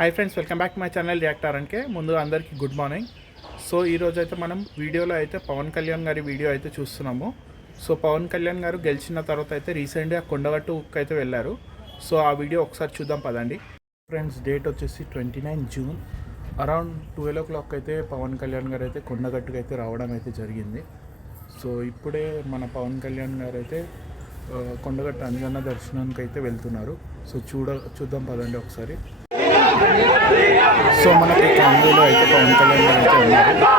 Hi friends welcome back my channel reactor అంటే ముందు అందరికీ గుడ్ మార్నింగ్ సో ఈరోజు అయితే మనం వీడియోలో అయితే పవన్ కళ్యాణ్ గారి వీడియో అయితే చూస్తున్నాము. సో పవన్ కళ్యాణ్ గారు గెలిచిన తర్వాత అయితే రీసెంట్గా కొండగట్టు అయితే వెళ్ళారు. సో ఆ వీడియో ఒకసారి చూద్దాం పదండి. ఫ్రెండ్స్ డేట్ వచ్చేసి twenty nine June around twelve o'clock అయితే పవన్ కళ్యాణ్ గారు అయితే కొండగట్టుకు అయితే రావడం అయితే జరిగింది. సో ఇప్పుడే మన పవన్ కళ్యాణ్ గారు అయితే కొండగట్టు అంజన్న దర్శనానికి అయితే వెళ్తున్నారు. సో చూడ చూద్దాం పదండి ఒకసారి. ช่วงมนุษย์กรรมเรื่อยๆทุกคนก็เริ่มมาเจอ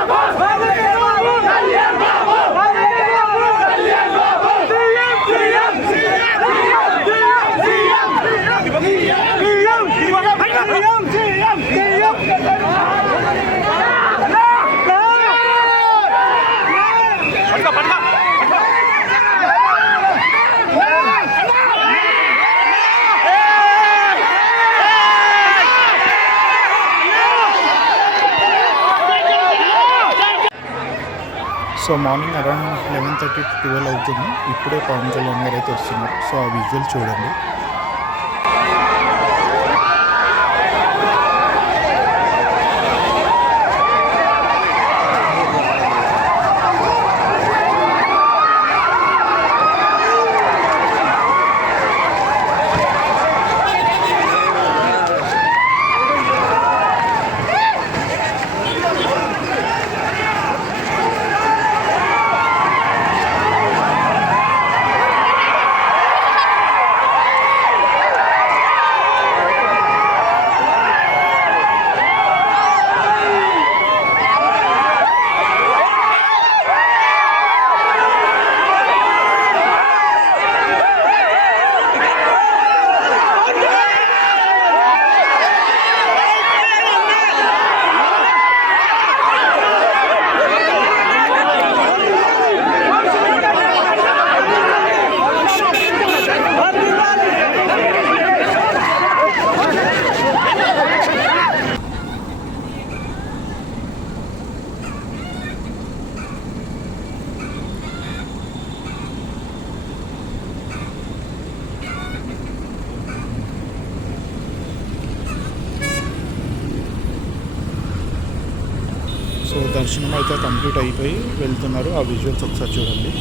so morning around eleven thirty twelve అవుతుంది. ఇప్పుడే పవన్ కళ్యాణ్ గారు అయితే వస్తున్నారు. సో ఆ విజువల్ చూడండి. సో దర్శనం అయితే కంప్లీట్ అయిపోయి వెళ్తున్నారు. ఆ విజువల్స్ ఒకసారి చూడండి.